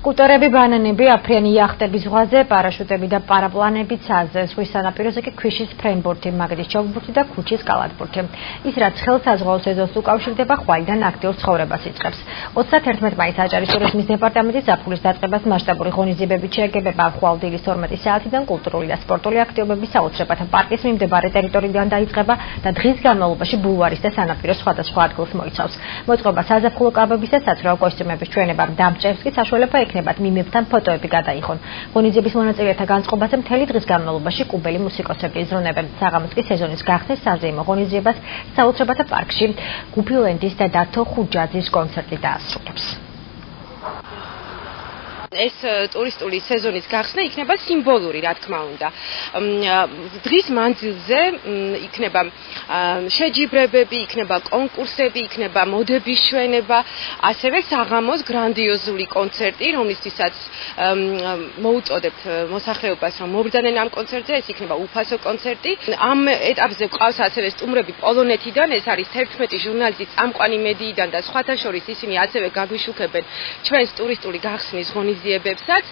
სკუტერები, ბანანები, აფრიანი იახტები ზღვაზე, პარაშუტები და პარაპლანები ცაზე, ზღვის სანაპიროზე კი ქვიშის ფრენბურთი, მაგდის ჩოგბურთი და ქუჩის კალათბურთი. ის რაც ხელსაზღვაო სეზონს უკავშირდება, ხვალიდან აქტიურ ცხოვრებას იწყებს. 31 მაისს აჭარის ტურიზმის დეპარტამენტი ზაფხულის დაწყებას მასშტაბური ღონისძიებებით შეეგებება. ხვალ დილის 12 საათიდან კულტურული და სპორტული აქტივობები საოცრებათა პარკის მიმდებარე ტერიტორიიდან დაიწყება და დღის განმავლობაში ბულვარის და სანაპიროს სხვადასხვა ადგილს მოიცავს. მოწყობა საზაფხულო კაბების და საცურაო კოსტიუმების ჩვენება. დამჭერს კი საშუალება ექნებათ მიმებთან ფოტოები გადაიღონ. ღონისძიების მონაწილეთა განწყობაზე მთელი დღის განმავლობაში კუბელი მუსიკოსები იზრუნებენ. საღამოს კი სეზონის გახსნის საზეიმო ღონისძიებას საოცრებათა პარკში გუფილენდის და დათო ხუჯაძის კონცერტი დაასრულებს. ეს ტურისტული სეზონის გახსნა იქნება სიმბოლური, რა თქმა უნდა. დღის მანძილზე იქნება შეჯიბრებები, იქნება კონკურსები, იქნება მოდების ჩვენება, ასევე საღამოს გრანდიოზული კონცერტი, რომლისთვისაც მოუწოდებთ მოსახლეობას, რომ მობრძანენ ამ კონცერტზე, ეს იქნება უფასო კონცერტი. ამ ეტაპზე ყავს ასევე სტუმრები პოლონეთიდან, ეს არის 11 ჟურნალისტი წამყვანი მედიიდან და სხვათა შორის ისინი ასევე გაგვიშუქებენ ჩვენს ტურისტული გახსნის ღონისძიებებსაც.